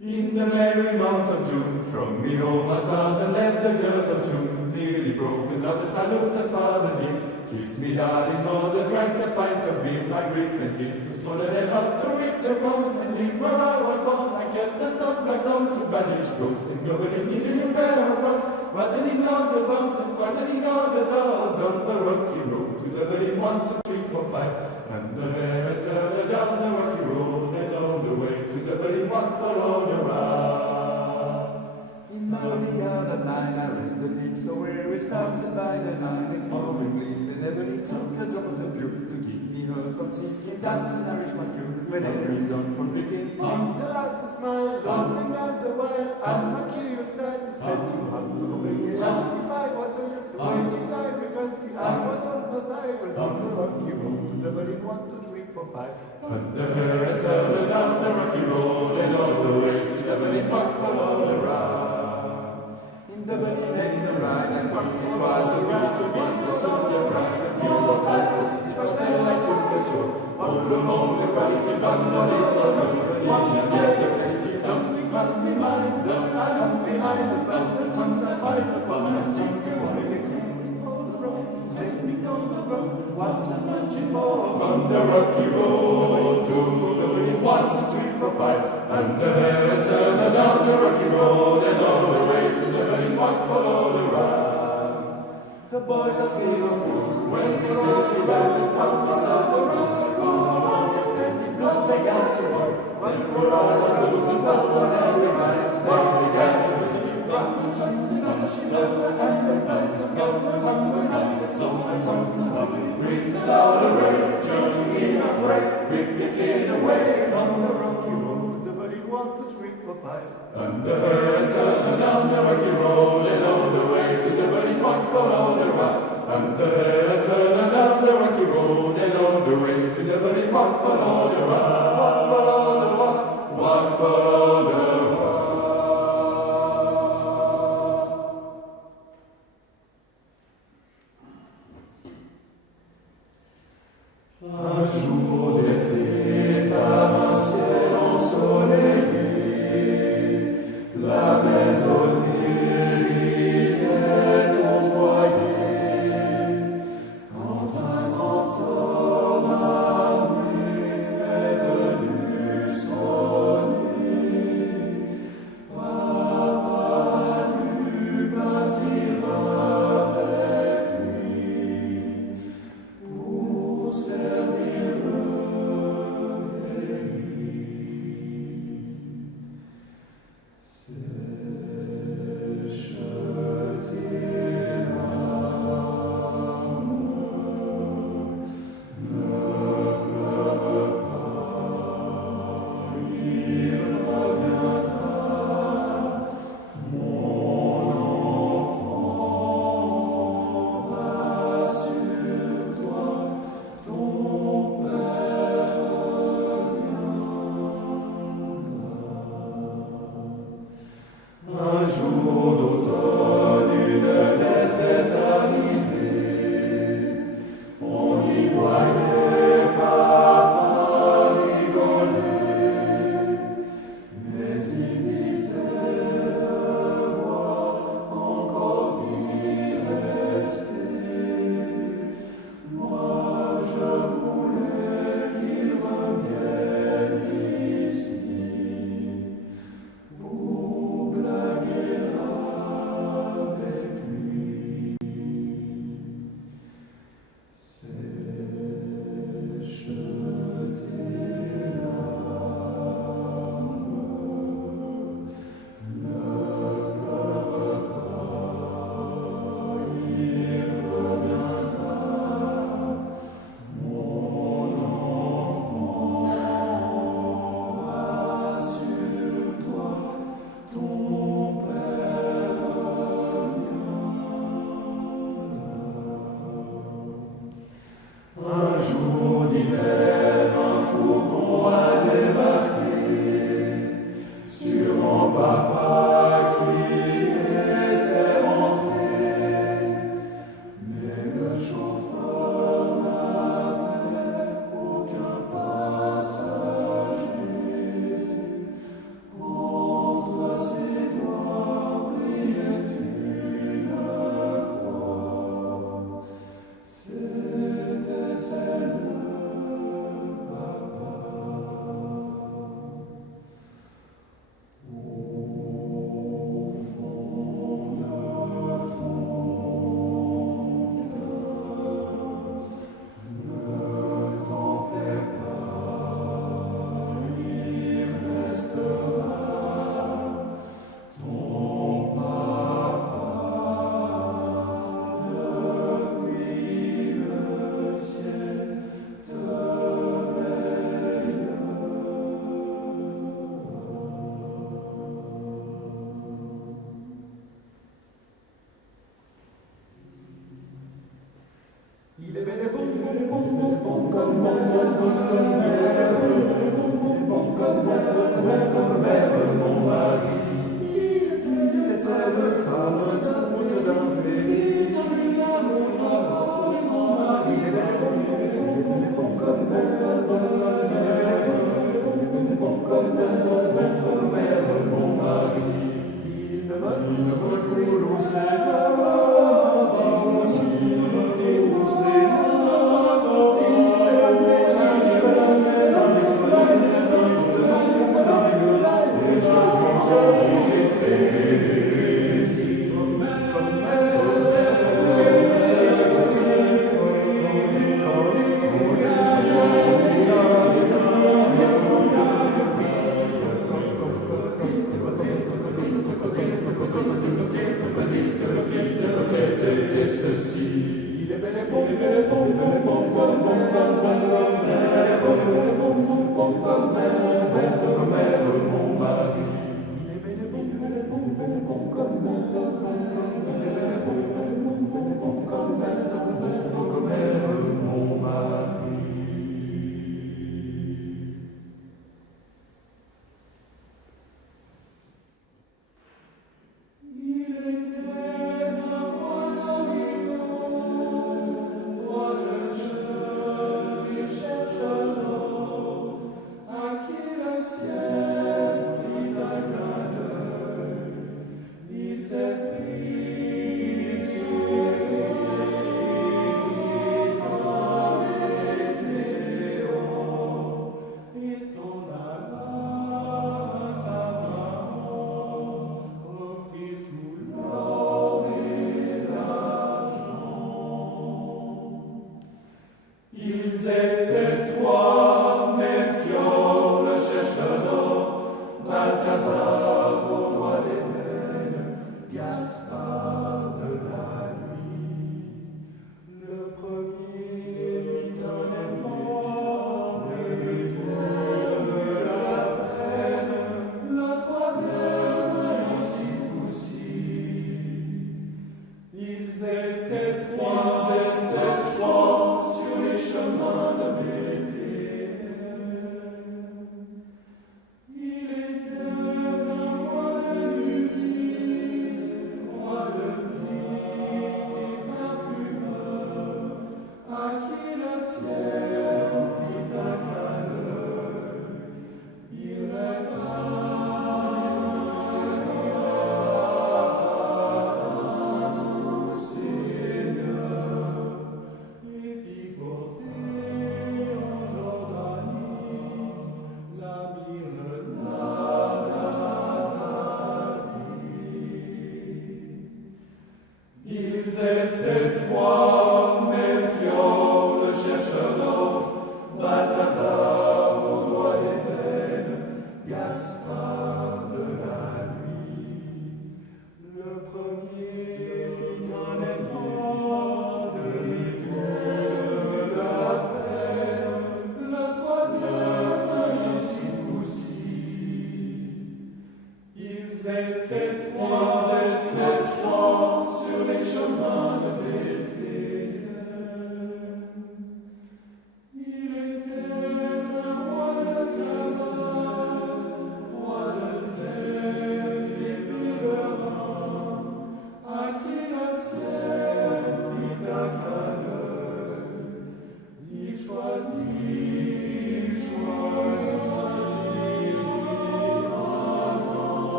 In the merry month of June, from me home I start and left the girls of June, nearly broken out to salute the father dear. Kiss me, darling, mother, drank a pint of beer, my grief and tears to swallow them up, to rip the crown and leave where I was born. I kept the stop my tongue to banish ghosts and governing in a new pair of rods, rattling all the bones and frightening all the dogs on the rocky road to the very 1, 2, 3, 4, 5. And the hair turned down the rocky road and all the way to the very one followed around. In Maria at 9 I rested deep, so weary started by the 9. Next morning leaf and Emily took a drop of the blue to give me her some tea and dance and nourish my skill. When Henry's on from picking, see the lassie smile, laughing at the while, and my curious style to set you up. Only asked if I was a youth, the wages I regretted, I was almost I went on the rocky road to the very 1, 2, 3, 4, 5. And the hair turned down the rocky road and all the way to the very park followed around. In the very next ride I thought it was a right to be so soldier bride. A few of titles, it was then I took the show. Over all the quality, but not it was over. And the other quality, something crossed me mind. Though I come behind the button, and I find upon my string a warrior clearing for the road. Sing me on the road, was a munching more on the rocky road. To the very 1, 2, 3, 4, 5. And the hair turned down the rocky road and all the way to the very 1 followed around. The boys of Fields, when we safely ran and count myself around, I go along the steady blood began to run. When for I was losing, but for every time, they began to receive round the sun's astonishing low, and the face of gold, and one for night, and so I come to love with the louder rage, journey in a fray, quickly cleared away on the rocky road to the very 1, 2, 3, 4, 5. And the hair turned down the rocky road and all the way to the very 1 followed around. And the hair turned down the rocky road and all the way to the very 1 followed around. 1 followed around, 1 followed around. Un jour d'été par un ciel ensoleillé, la maison lyrique au foyer, quand un grand homme armé est venu sonner, papa dut bâtir avec lui pour servir le pays. C'est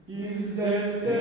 Ils étaient